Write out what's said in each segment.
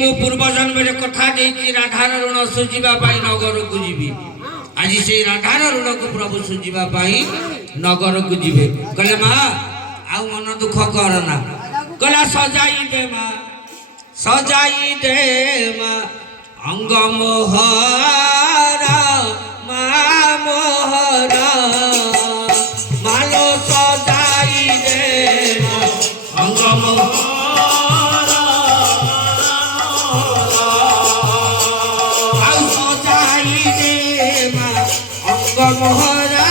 मु पूर्व जन्म कथा राधार ऋण सुझा नगर को जी आज से राधार ऋण को प्रभु सुझा नगर को जी कहले माँ आउ मन दुख करना कहला सजाई दे माँ अंग मोहरा माँ मोहरा मालो सजाई दे अंग मोहरा आउ सजाई दे माँ अंग मोहरा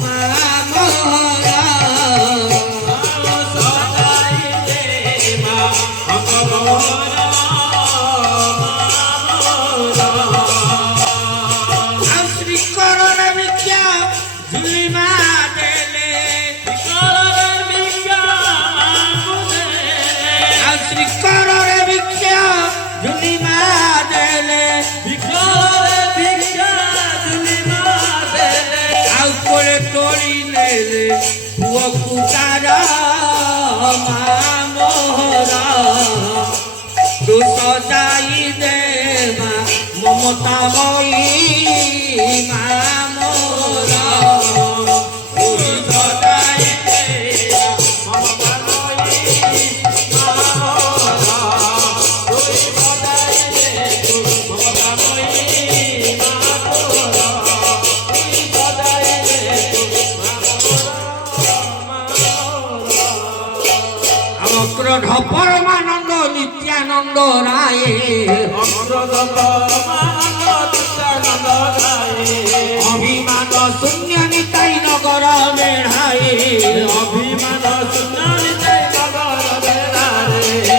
माँ मोहरा सजाई दे माँ अंग मोहरा तू सजाई दे माँ ममता होई माँ मोरा तू सजाई दे ममता होई माँ मोरा तू सजाई दे ममता होई माँ मोरा तू सजाई दे अमक्रोध परमानंद नित्यानंद राय अभिमान शून्य निताई नगर मेढ़ाए अभिमान शून्य निताई नगर मेढ़ाए